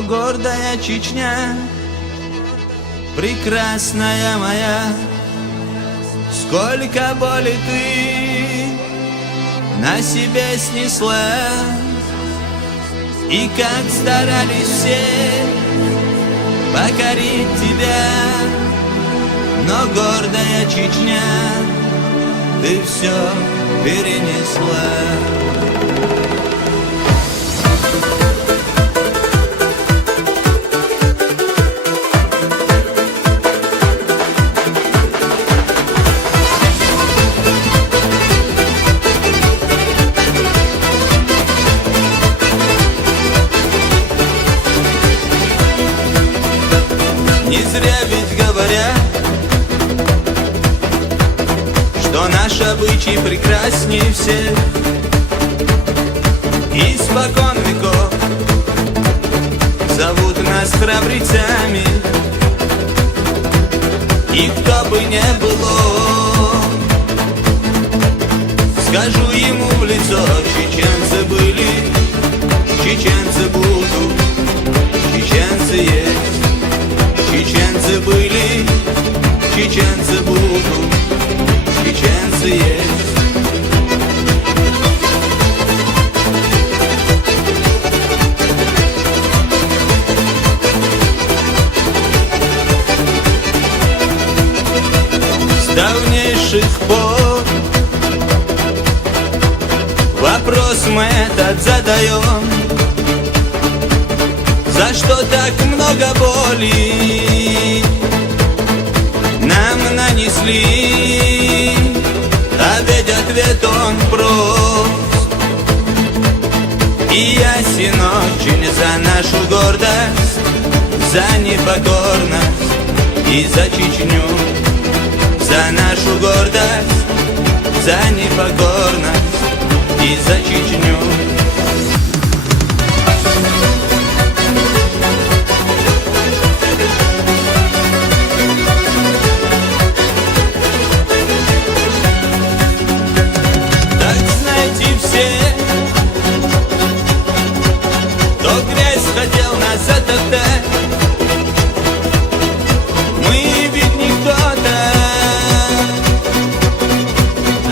О, гордая Чечня, прекрасная моя, сколько боли ты на себе снесла, и как старались все покорить тебя, но гордая Чечня, ты все перенесла. Не зря ведь говорят, что наш обычай прекрасней всех. Испокон веков зовут нас храбрецами, и кто бы не было, скажу ему в лицо: чеченцы были, чеченцы будут, чеченцы есть. Чеченцы были, чеченцы будут, чеченцы есть. С давнейших пор вопрос мы этот задаем: за что так много боли нам нанесли? А ведь ответ он прост и ясен очень: за нашу гордость, за непокорность и за Чечню. За нашу гордость, за непокорность и за Чечню. Хотел нас затоптать, мы ведь не кто-то,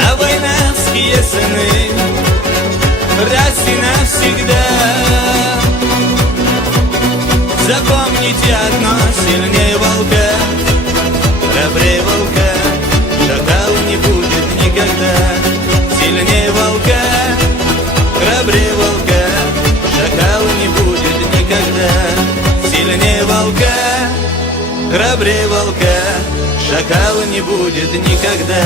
а войнарские сыны, раз и навсегда. Запомните одно: сильнее волка, храбрее волка, шакал не будет никогда. Сильнее волка, храбрее волка, шакал не будет никогда. Сильнее волка, храбрее волка, шакала не будет никогда.